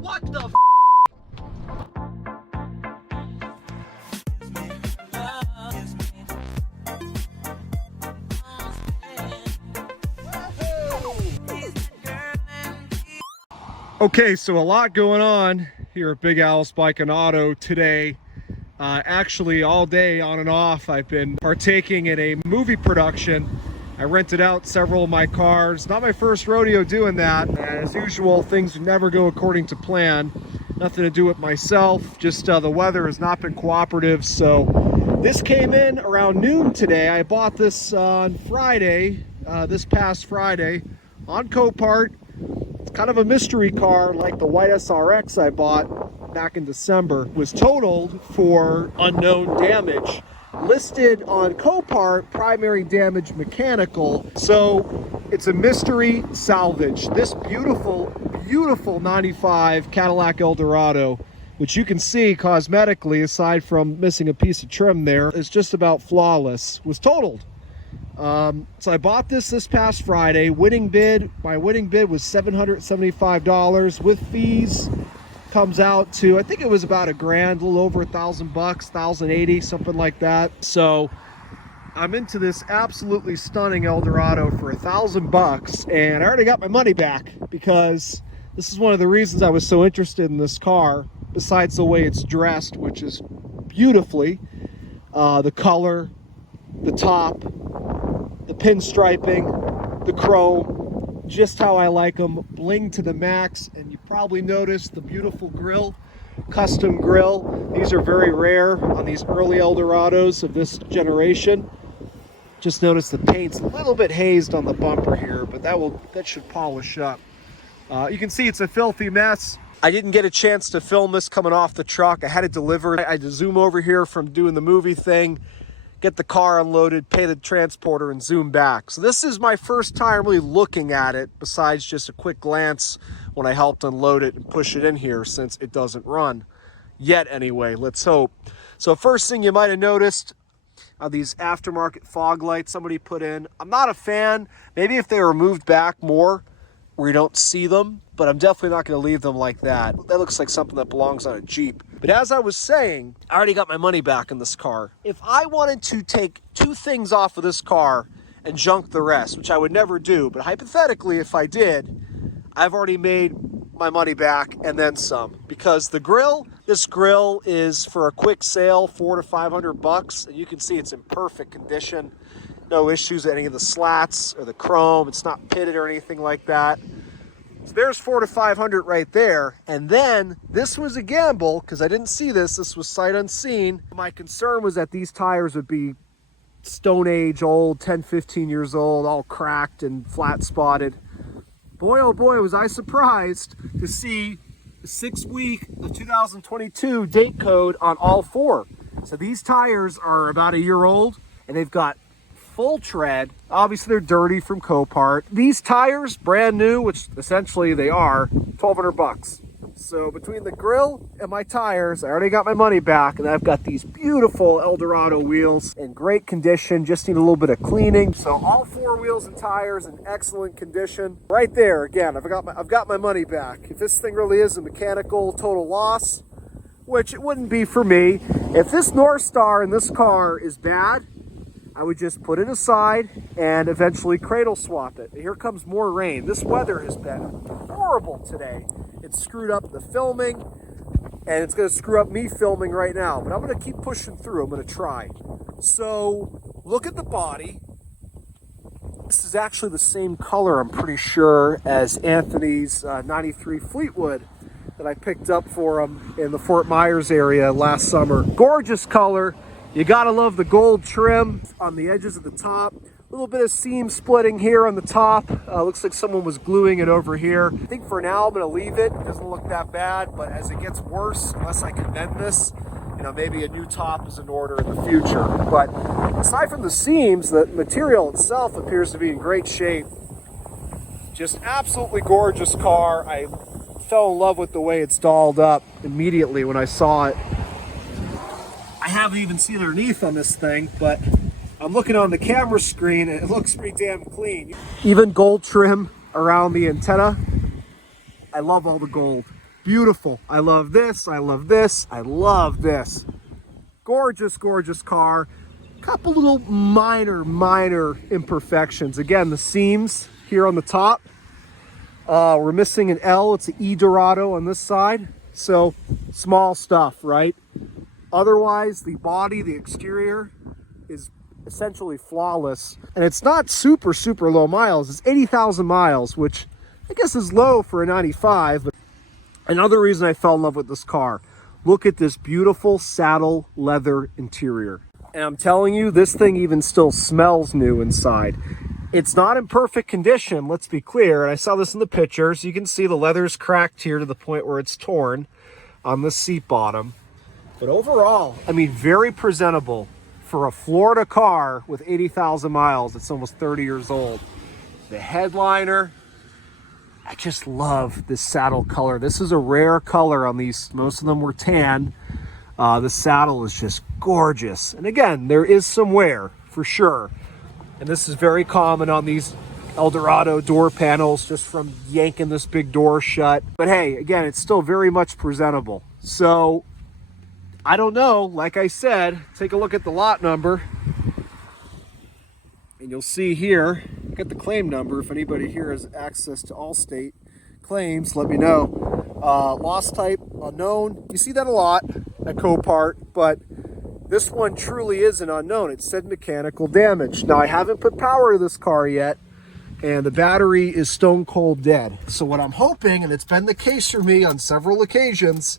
What the f? Okay, so a lot going on here at Big Al's Bike and Auto today. Actually, all day on and off, I've been partaking in a movie production. I rented out several of my cars. Not my first rodeo doing that. As usual, things never go according to plan. Nothing to do with myself, just the weather has not been cooperative. So this came in around noon today. I bought this on Friday, this past Friday, on Copart. It's kind of a mystery car, like the white SRX I bought back in December. Was totaled for unknown damage. Listed on Copart, primary damage mechanical. So it's a mystery salvage. This beautiful, beautiful 95 Cadillac Eldorado, which you can see cosmetically, aside from missing a piece of trim there, is just about flawless, was totaled. So I bought this past Friday. Winning bid, my winning bid was $775 with fees. Comes out to, I think it was about $1,000, a little over $1,000 bucks, 1,080, something like that. So I'm into this absolutely stunning Eldorado for $1,000 bucks, and I already got my money back because this is one of the reasons I was so interested in this car, besides the way it's dressed, which is beautifully, the color, the top, the pinstriping, the chrome, just how I like them, bling to the max. And you probably noticed the beautiful grill, custom grill. These are very rare on these early Eldorados of this generation. Just notice the paint's a little bit hazed on the bumper here, but that should polish up. You can see it's a filthy mess. I didn't get a chance to film this coming off the truck. I had it delivered. I had to zoom over here from doing the movie thing, get the car unloaded, pay the transporter, and zoom back. So this is my first time really looking at it, besides just a quick glance when I helped unload it and push it in here, since it doesn't run yet anyway. Let's hope. So first thing you might have noticed are these aftermarket fog lights somebody put in. I'm not a fan. Maybe if they were moved back more where you don't see them, but I'm definitely not going to leave them like that. That looks like something that belongs on a Jeep. But as I was saying, I already got my money back in this car. If I wanted to take 2 things off of this car and junk the rest, which I would never do, but hypothetically, if I did, I've already made my money back and then some. Because the grill, this grill is for a quick sale, $400 to $500, and you can see it's in perfect condition. No issues with any of the slats or the chrome. It's not pitted or anything like that. So there's $400 to $500 right there. And then this was a gamble because I didn't see this. This was sight unseen. My concern was that these tires would be Stone Age old, 10, 15 years old, all cracked and flat spotted. Boy, oh boy, was I surprised to see the 6th week of 2022 date code on all 4. So these tires are about a year old and they've got full tread. Obviously they're dirty from Copart. These tires, brand new, which essentially they are, $1,200 bucks. So between the grill and my tires, I already got my money back, and I've got these beautiful Eldorado wheels in great condition, just need a little bit of cleaning. So all 4 wheels and tires in excellent condition. Right there, again, I've got my money back. If this thing really is a mechanical total loss, which it wouldn't be for me, if this North Star in this car is bad, I would just put it aside and eventually cradle swap it. Here comes more rain. This weather has been horrible today. It's screwed up the filming, and it's going to screw up me filming right now. But I'm going to keep pushing through. I'm going to try. So look at the body. This is actually the same color, I'm pretty sure, as Anthony's 93 Fleetwood that I picked up for him in the Fort Myers area last summer. Gorgeous color. You gotta love the gold trim on the edges of the top. A little bit of seam splitting here on the top. Looks like someone was gluing it over here. I think for now I'm gonna leave it. It doesn't look that bad, but as it gets worse, unless I can mend this, you know, maybe a new top is in order in the future. But aside from the seams, the material itself appears to be in great shape. Just absolutely gorgeous car. I fell in love with the way it's dolled up immediately when I saw it. I haven't even seen underneath on this thing, but I'm looking on the camera screen and it looks pretty damn clean. Even gold trim around the antenna. I love all the gold. Beautiful. I love this. I love this. I love this. Gorgeous, gorgeous car. Couple little minor imperfections. Again, the seams here on the top. We're missing an L. It's an Eldorado on this side. So small stuff, right? Otherwise, the body, the exterior is essentially flawless. And it's not super low miles. It's 80,000 miles, which I guess is low for a 95. But another reason I fell in love with this car. Look at this beautiful saddle leather interior. And I'm telling you, this thing even still smells new inside. It's not in perfect condition, let's be clear. And I saw this in the pictures. You can see the leather's cracked here to the point where it's torn on the seat bottom. But overall, I mean, very presentable for a Florida car with 80,000 miles. It's almost 30 years old. The headliner, I just love this saddle color. This is a rare color on these. Most of them were tan. The saddle is just gorgeous. And again, there is some wear for sure. And this is very common on these Eldorado door panels, just from yanking this big door shut. But hey, again, it's still very much presentable. So I don't know, like I said, take a look at the lot number. And you'll see here, get the claim number. If anybody here has access to Allstate claims, let me know. Loss type, unknown. You see that a lot at Copart, but this one truly is an unknown. It said mechanical damage. Now, I haven't put power to this car yet, and the battery is stone cold dead. So what I'm hoping, and it's been the case for me on several occasions,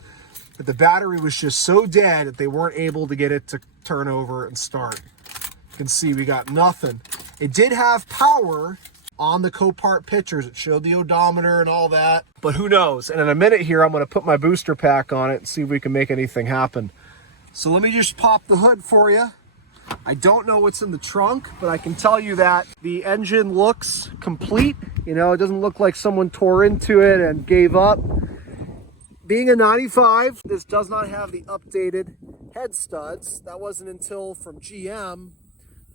that the battery was just so dead that they weren't able to get it to turn over and start. You can see we got nothing. It did have power on the Copart pictures. It showed the odometer and all that, but who knows? And in a minute here, I'm going to put my booster pack on it and see if we can make anything happen. So let me just pop the hood for you. I don't know what's in the trunk, but I can tell you that the engine looks complete. You know, it doesn't look like someone tore into it and gave up. Being a 95, this does not have the updated head studs. That wasn't until from GM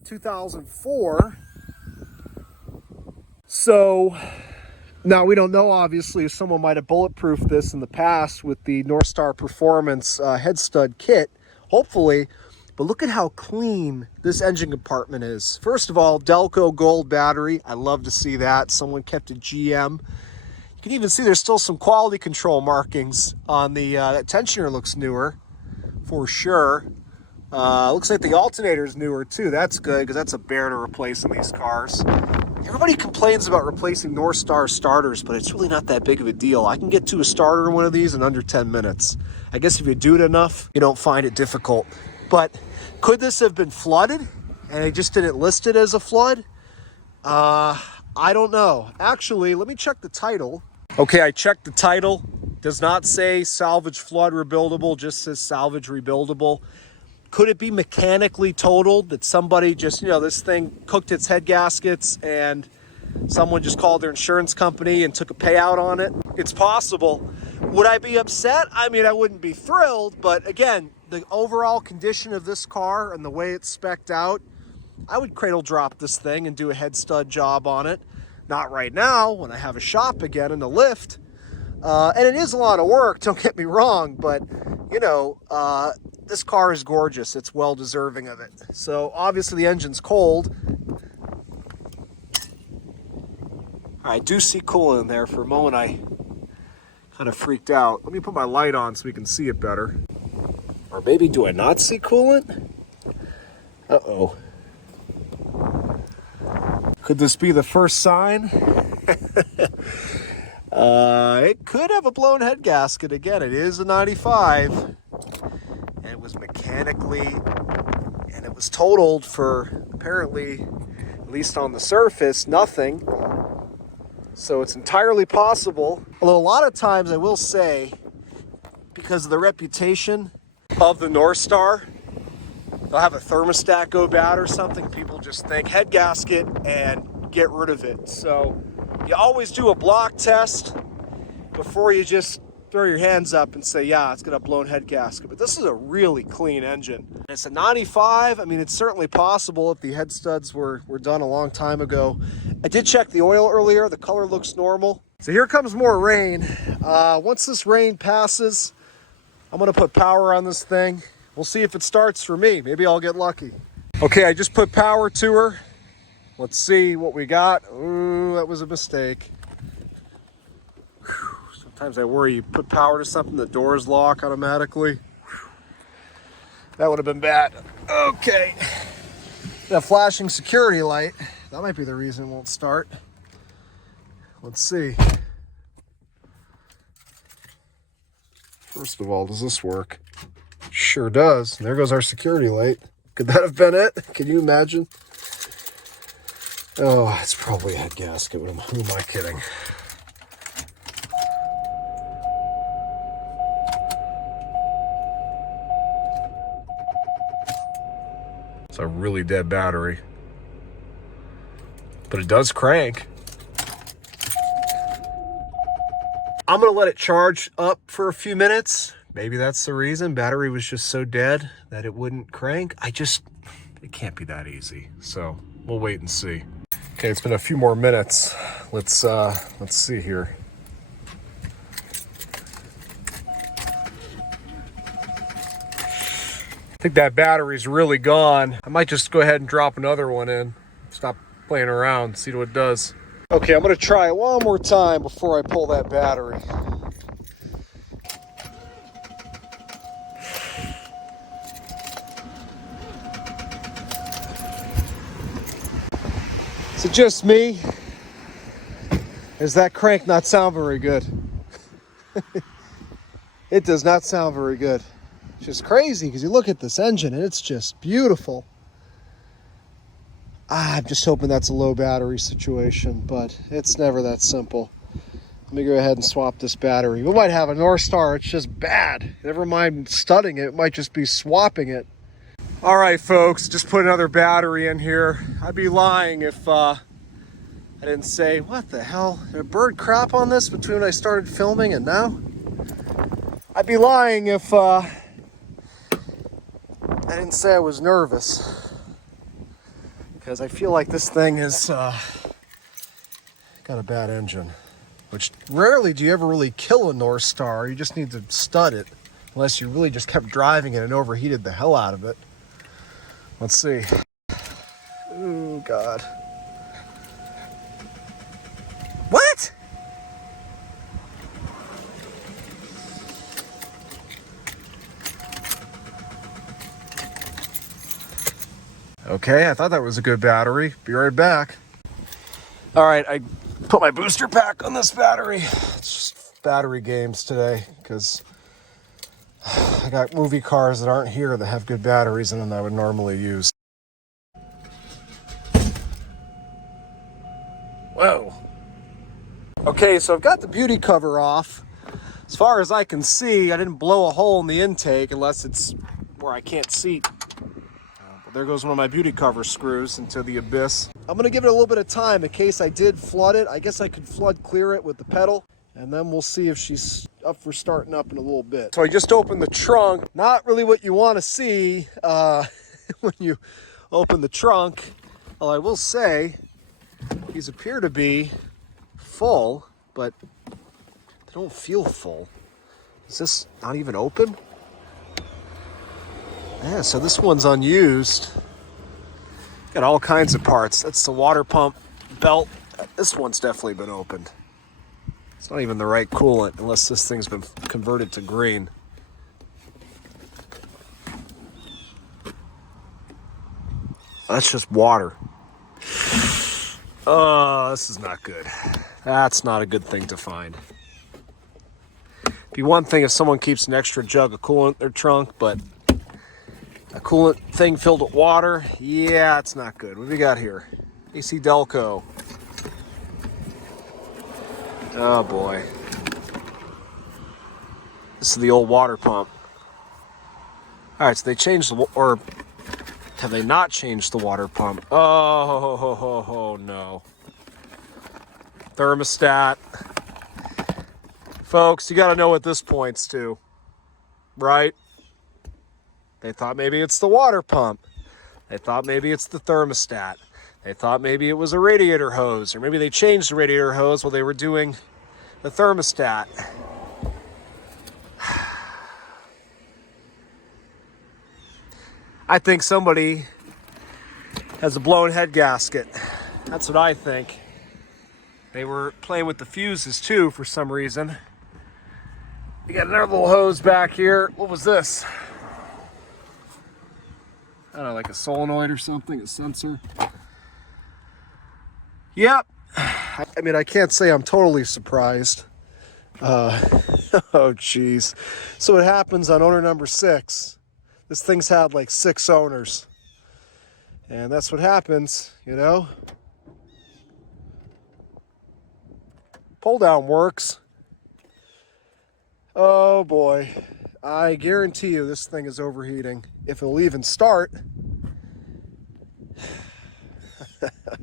2004. So now we don't know, obviously, if someone might have bulletproofed this in the past with the North Star Performance head stud kit, hopefully. But look at how clean this engine compartment is. First of all, Delco gold battery. I love to see that. Someone kept a GM. You can even see there's still some quality control markings on the that tensioner looks newer for sure. Looks like the alternator is newer too. That's good because that's a bear to replace in these cars. Everybody complains about replacing North Star starters, but it's really not that big of a deal. I can get to a starter in one of these in under 10 minutes. I guess if you do it enough, you don't find it difficult. But could this have been flooded and they just didn't list it as a flood? I don't know. Actually, let me check the title. Okay, I checked the title. Does not say salvage flood rebuildable, just says salvage rebuildable. Could it be mechanically totaled, that somebody just, you know, this thing cooked its head gaskets and someone just called their insurance company and took a payout on it? It's possible. Would I be upset? I mean, I wouldn't be thrilled, but again, the overall condition of this car and the way it's spec'd out, I would cradle drop this thing and do a head stud job on it. Not right now, when I have a shop again and a lift. And it is a lot of work, don't get me wrong, but, you know, this car is gorgeous. It's well deserving of it. So obviously the engine's cold. I do see coolant in there. For a moment I kind of freaked out. Let me put my light on so we can see it better. Or maybe do I not see coolant? Uh-oh. Could this be the first sign? It could have a blown head gasket. Again, it is a 95. And it was mechanically, and it was totaled for apparently, at least on the surface, nothing. So it's entirely possible. Although a lot of times I will say, because of the reputation of the North Star, they'll have a thermostat go bad or something. People just think head gasket and get rid of it. So you always do a block test before you just throw your hands up and say, yeah, it's got a blown head gasket. But this is a really clean engine. And it's a 95. I mean, it's certainly possible if the head studs were done a long time ago. I did check the oil earlier. The color looks normal. So here comes more rain. Once this rain passes, I'm gonna put power on this thing. We'll see if it starts for me. Maybe I'll get lucky. Okay, I just put power to her. Let's see what we got. Ooh, that was a mistake. Whew. Sometimes I worry you put power to something, the doors lock automatically. Whew. That would have been bad. Okay. That flashing security light, that might be the reason it won't start. Let's see. First of all, does this work? Sure does. There goes our security light. Could that have been it? Can you imagine? Oh, it's probably a head gasket. Who am I kidding? It's a really dead battery. But it does crank. I'm gonna let it charge up for a few minutes. Maybe that's the reason. Battery was just so dead that it wouldn't crank. It can't be that easy. So we'll wait and see. Okay, it's been a few more minutes. Let's see here. I think that battery's really gone. I might just go ahead and drop another one in. Stop playing around, see what it does. Okay, I'm gonna try it one more time before I pull that battery. Is it just me? Does that crank not sound very good? It does not sound very good. It's just crazy because you look at this engine and it's just beautiful. I'm just hoping that's a low battery situation, but it's never that simple. Let me go ahead and swap this battery. We might have a North Star, it's just bad. Never mind studding it, it might just be swapping it. All right, folks, just put another battery in here. I'd be lying if I didn't say, what the hell? Did a bird crap on this between when I started filming and now? I'd be lying if I didn't say I was nervous. Because I feel like this thing has got a bad engine. Which rarely do you ever really kill a North Star. You just need to stud it. Unless you really just kept driving it and overheated the hell out of it. Let's see. Oh, God. What? Okay, I thought that was a good battery. Be right back. All right, I put my booster pack on this battery. It's just battery games today because I got movie cars that aren't here that have good batteries in them that I would normally use. Whoa. Okay, so I've got the beauty cover off. As far as I can see, I didn't blow a hole in the intake unless it's where I can't see. But there goes one of my beauty cover screws into the abyss. I'm gonna give it a little bit of time in case I did flood it. I guess I could flood clear it with the pedal. And then we'll see if she's up for starting up in a little bit. So I just opened the trunk. Not really what you want to see when you open the trunk. Well, I will say these appear to be full, but they don't feel full. Is this not even open? Yeah, so this one's unused. Got all kinds of parts. That's the water pump belt. This one's definitely been opened. It's not even the right coolant unless this thing's been converted to green. That's just water. Oh, this is not good. That's not a good thing to find. It'd be one thing if someone keeps an extra jug of coolant in their trunk, but a coolant thing filled with water, yeah, it's not good. What do we got here? AC Delco. Oh boy. This is the old water pump. All right, so they changed the, or have they not changed the water pump? Oh, no. Thermostat. Folks, you got to know what this points to, right? They thought maybe it's the water pump. They thought maybe it's the thermostat. They thought maybe it was a radiator hose, or maybe they changed the radiator hose while they were doing the thermostat. I think somebody has a blown head gasket. That's what I think. They were playing with the fuses too for some reason. You got another little hose back here. What was this? I don't know, like a solenoid or something, a sensor. Yep. I mean, I can't say I'm totally surprised. Oh, geez. So what happens on owner number 6? This thing's had like 6 owners. And that's what happens, you know? Pull down works. Oh boy. I guarantee you this thing is overheating. If it'll even start.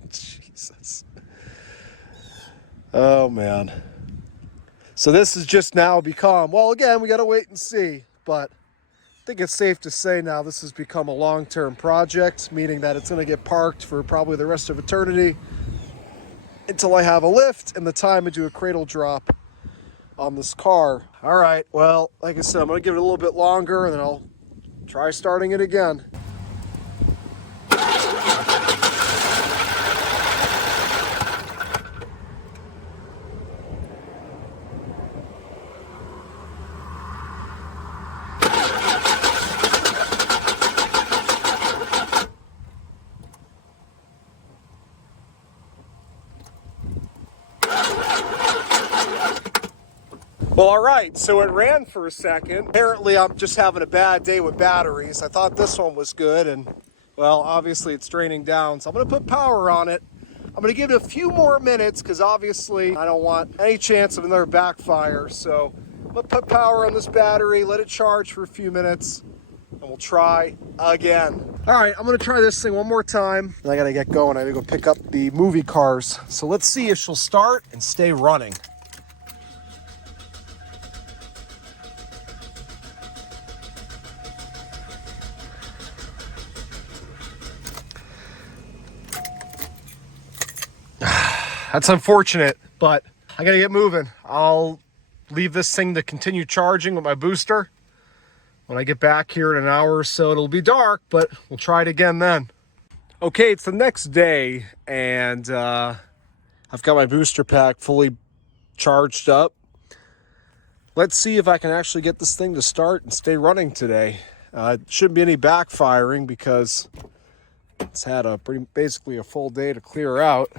Jesus. Oh man. So this has just now become, well, again, we got to wait and see, but I think it's safe to say now this has become a long-term project, meaning that it's going to get parked for probably the rest of eternity until I have a lift and the time to do a cradle drop on this car. All right, well, like I said, I'm going to give it a little bit longer and then I'll try starting it again. Well, all right, so it ran for a second. Apparently, I'm just having a bad day with batteries. I thought this one was good, and, well, obviously it's draining down, so I'm going to put power on it. I'm going to give it a few more minutes, because obviously I don't want any chance of another backfire, so I'm going to put power on this battery, let it charge for a few minutes, and we'll try again. All right, I'm going to try this thing one more time, and I got to get going. I got to go pick up the movie cars. So let's see if she'll start and stay running. That's unfortunate, but I gotta get moving. I'll leave this thing to continue charging with my booster. When I get back here in an hour or so, it'll be dark, but we'll try it again then. Okay, it's the next day, and I've got my booster pack fully charged up. Let's see if I can actually get this thing to start and stay running today. It shouldn't be any backfiring because it's had basically a full day to clear out.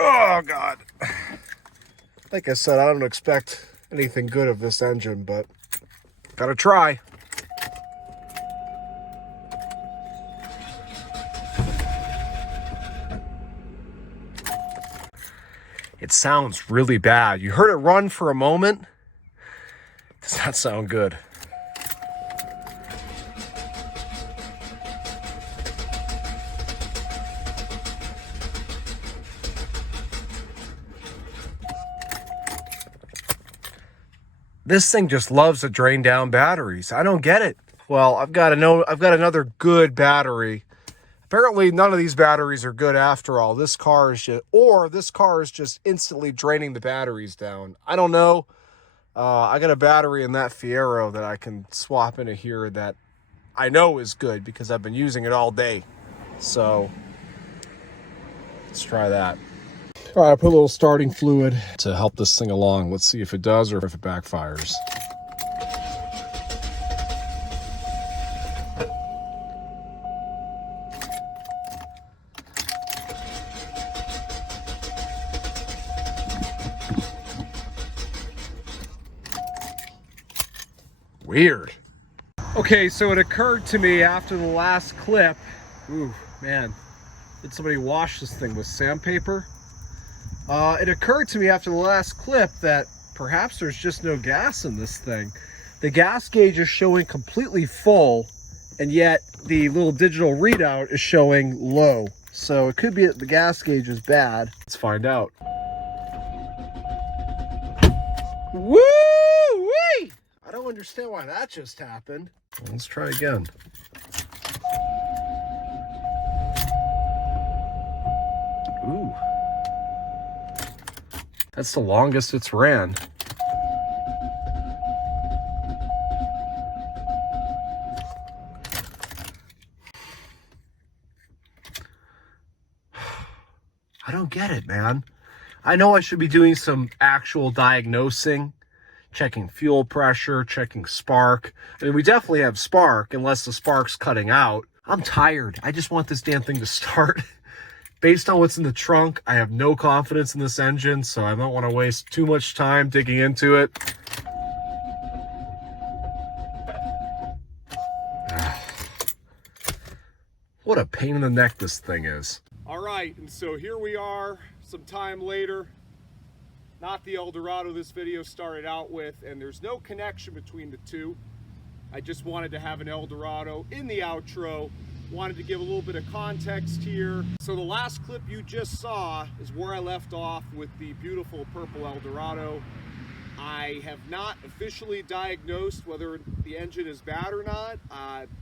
Oh, God. Like I said, I don't expect anything good of this engine, but gotta try. It sounds really bad. You heard it run for a moment. Does not sound good. This thing just loves to drain down batteries. I don't get it. Well, I've got another good battery. Apparently, none of these batteries are good after all. This car is just instantly draining the batteries down. I don't know. I got a battery in that Fiero that I can swap into here that I know is good because I've been using it all day. So let's try that. All right, I put a little starting fluid to help this thing along. Let's see if it does or if it backfires. Weird. Okay, so it occurred to me after the last clip. Ooh, man. Did somebody wash this thing with sandpaper? It occurred to me after the last clip that perhaps there's just no gas in this thing. The gas gauge is showing completely full, and yet the little digital readout is showing low. So it could be that the gas gauge is bad. Let's find out. Woo-wee! I don't understand why that just happened. Let's try again. Ooh. That's the longest it's ran. I don't get it, man. I know I should be doing some actual diagnosing, checking fuel pressure, checking spark. I mean, we definitely have spark, unless the spark's cutting out. I'm tired. I just want this damn thing to start. Based on what's in the trunk, I have no confidence in this engine, so I don't want to waste too much time digging into it. What a pain in the neck this thing is. All right, and so here we are some time later. Not the Eldorado this video started out with, and there's no connection between the two. I just wanted to have an Eldorado in the outro. Wanted to give a little bit of context here. So the last clip you just saw is where I left off with the beautiful purple Eldorado. I have not officially diagnosed whether the engine is bad or not.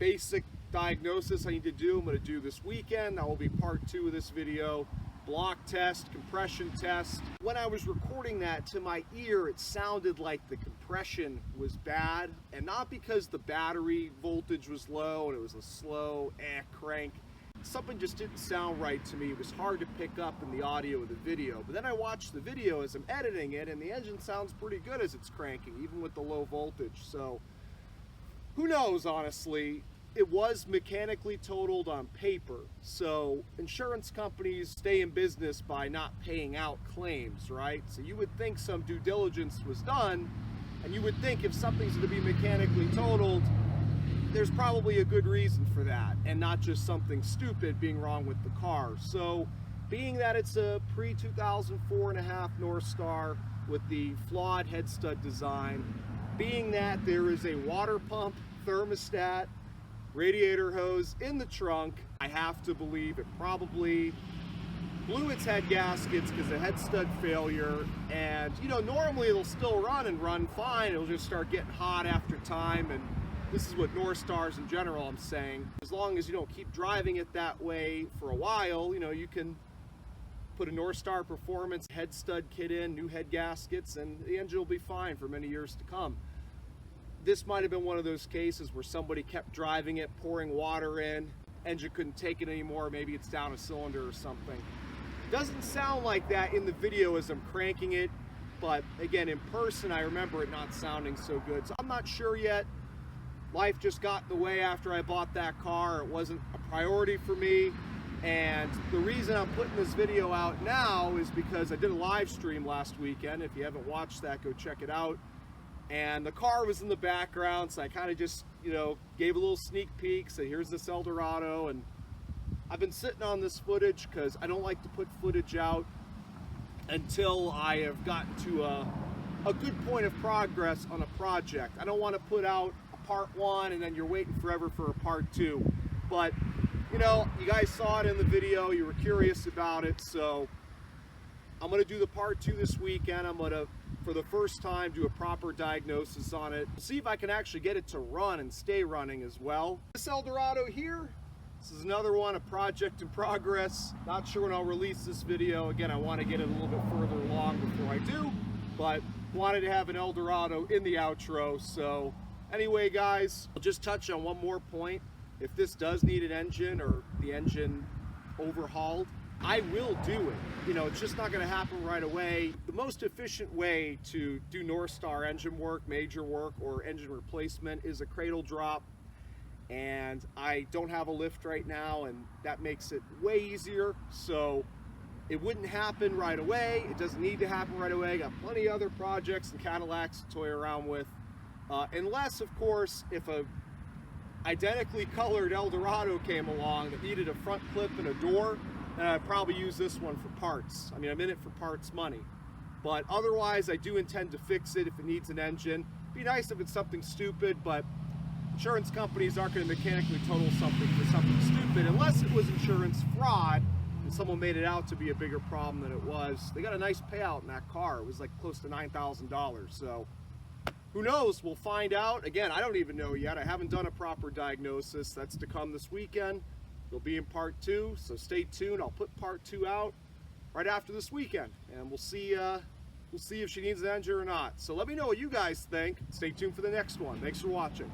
Basic diagnosis I need to do, I'm going to do this weekend. That will be part 2 of this video. Block test, compression test. When I was recording that, to my ear it sounded like the compression was bad, and not because the battery voltage was low and it was a slow crank. Something just didn't sound right to me. It was hard to pick up in the audio of the video. But then I watched the video as I'm editing it, and the engine sounds pretty good as it's cranking, even with the low voltage. So who knows, honestly. It was mechanically totaled on paper, so insurance companies stay in business by not paying out claims, right? So you would think some due diligence was done, and you would think if something's going to be mechanically totaled, there's probably a good reason for that, and not just something stupid being wrong with the car. So being that it's a pre-2004.5 North Star with the flawed head stud design, being that there is a water pump, thermostat, radiator hose in the trunk, I have to believe it probably blew its head gaskets because of head stud failure. And you know, normally it'll still run and run fine. It'll just start getting hot after time, and this is what North Stars in general, I'm saying. As long as you don't keep driving it that way for a while, you know, you can put a North Star Performance head stud kit in, new head gaskets, and the engine will be fine for many years to come. This might have been one of those cases where somebody kept driving it, pouring water in, engine couldn't take it anymore, maybe it's down a cylinder or something. Doesn't sound like that in the video as I'm cranking it, but again, in person, I remember it not sounding so good. So I'm not sure yet. Life just got in the way after I bought that car. It wasn't a priority for me. And the reason I'm putting this video out now is because I did a live stream last weekend. If you haven't watched that, go check it out. And the car was in the background, so I kind of just, you know, gave a little sneak peek. So here's this Eldorado, and I've been sitting on this footage because I don't like to put footage out until I have gotten to a good point of progress on a project. I don't want to put out a part 1 and then you're waiting forever for a part 2. But, you know, you guys saw it in the video, you were curious about it, so I'm going to do the part 2 this weekend. I'm going to, for the first time, do a proper diagnosis on it. See if I can actually get it to run and stay running as well. This Eldorado here, this is another one, a project in progress. Not sure when I'll release this video. Again, I want to get it a little bit further along before I do, but wanted to have an Eldorado in the outro. So anyway, guys, I'll just touch on one more point. If this does need an engine or the engine overhauled, I will do it. You know, it's just not going to happen right away. The most efficient way to do North Star engine work, major work, or engine replacement is a cradle drop. And I don't have a lift right now, and that makes it way easier. So it wouldn't happen right away. It doesn't need to happen right away. I got plenty of other projects and Cadillacs to toy around with. Unless, of course, if a identically colored Eldorado came along that needed a front clip and a door, then I'd probably use this one for parts. I mean, I'm in it for parts money. But otherwise, I do intend to fix it if it needs an engine. It'd be nice if it's something stupid, but insurance companies aren't going to mechanically total something for something stupid unless it was insurance fraud and someone made it out to be a bigger problem than it was. They got a nice payout in that car. It was like close to $9,000. So who knows? We'll find out. Again, I don't even know yet. I haven't done a proper diagnosis. That's to come this weekend. It'll be in part 2, so stay tuned. I'll put part 2 out right after this weekend, and we'll see if she needs an engine or not. So let me know what you guys think. Stay tuned for the next one. Thanks for watching.